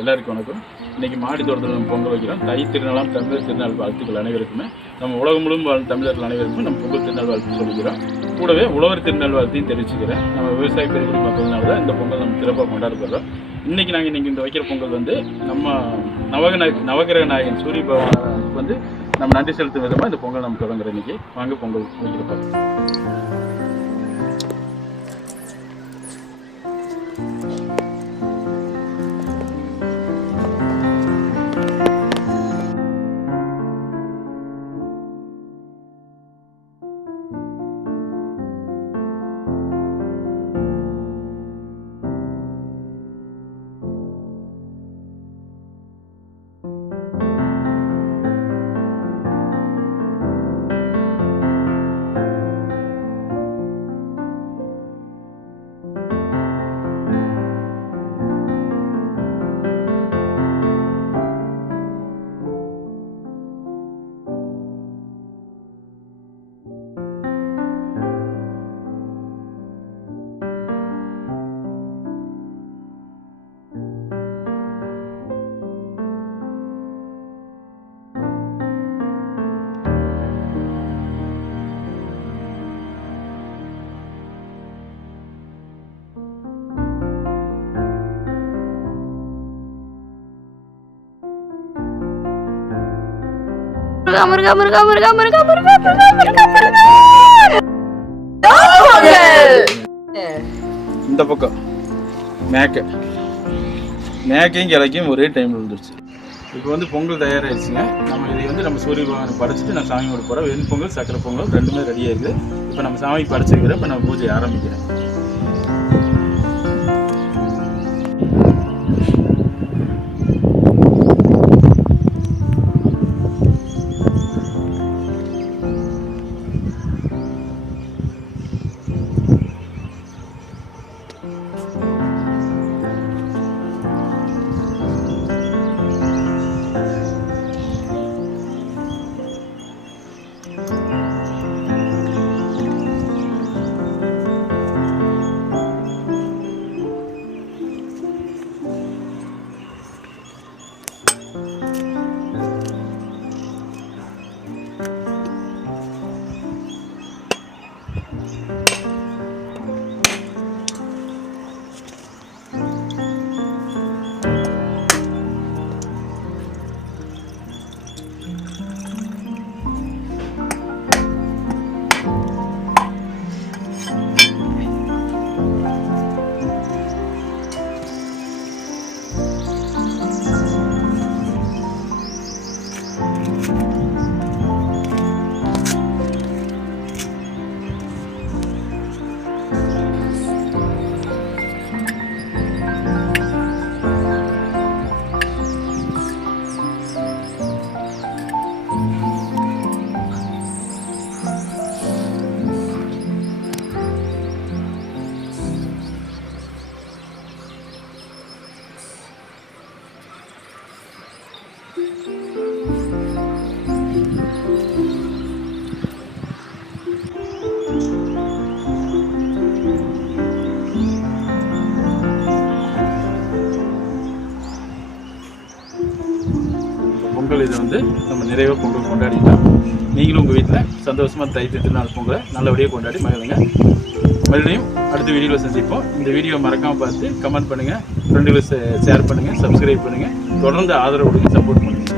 எல்லாருக்கும் வணக்கம். இன்றைக்கி மாடி தோட்டத்தில் நம்ம பொங்கல் வைக்கிறோம். தை திருநாளாம் தமிழர் திருநாள் வாழ்த்துக்கள் அனைவருக்குமே. நம்ம உலகம் முழுவதும் வாழும் தமிழர்கள் அனைவருக்கும் நம்ம பொங்கல் திருநாள் வாழ்த்து சொல்லிக்கிறோம். கூடவே உழவர் திருநாள் வாழ்த்தையும் தெரிவிச்சுக்கிறேன். நம்ம விவசாய பெருங்குடி மக்கள்னால தான் இந்த பொங்கல் நம்ம சிறப்பாக கொண்டாடப்படுறோம். இன்றைக்கி இந்த வைக்கிற பொங்கல் வந்து நம்ம நவகிரக நாயகன் சூரிய பகவானுக்கு வந்து நம்ம நன்றி செலுத்தும் விதமாக இந்த பொங்கல் நம்ம தொடங்குறோம். இன்றைக்கி வாங்க பொங்கல் வைக்கிறப்ப முருகா முருகா முருகா முருகா முருகா முருகா முருகா முருகா. இந்த பக்கம் மேக்கையும் கிழக்கையும் ஒரே டைமில் வந்துருச்சு. இப்போ வந்து பொங்கல் தயாராகிடுச்சுங்க. நம்ம இதை வந்து நம்ம சூரிய பகவானை படைச்சிட்டு நான் சாமி போட போகிறோம். வெண் பொங்கல் சக்கரை பொங்கல் ரெண்டுமே ரெடியாக இருக்குது. இப்போ நம்ம சாமி படைச்சிருக்கிறோம். இப்போ நம்ம பூஜை ஆரம்பிக்கிறேன். பொங்கல் இதை வந்து நம்ம நிறைவாக பொங்கல் கொண்டாடிக்கலாம். நீங்களும் உங்கள் வீட்டில் சந்தோஷமாக தை திருநாள் பொங்கலை நல்லபடியாக கொண்டாடி மகிழுங்க. மறுபடியும் அடுத்த வீடியோவில் சந்திப்போம். இந்த வீடியோ மறக்காமல் பார்த்து கமெண்ட் பண்ணுங்கள், ஃப்ரெண்டுகளை ஷேர் பண்ணுங்கள், சப்ஸ்கிரைப் பண்ணுங்கள், தொடர்ந்து ஆதரவு கொடுங்க, சப்போர்ட் பண்ணுங்கள்.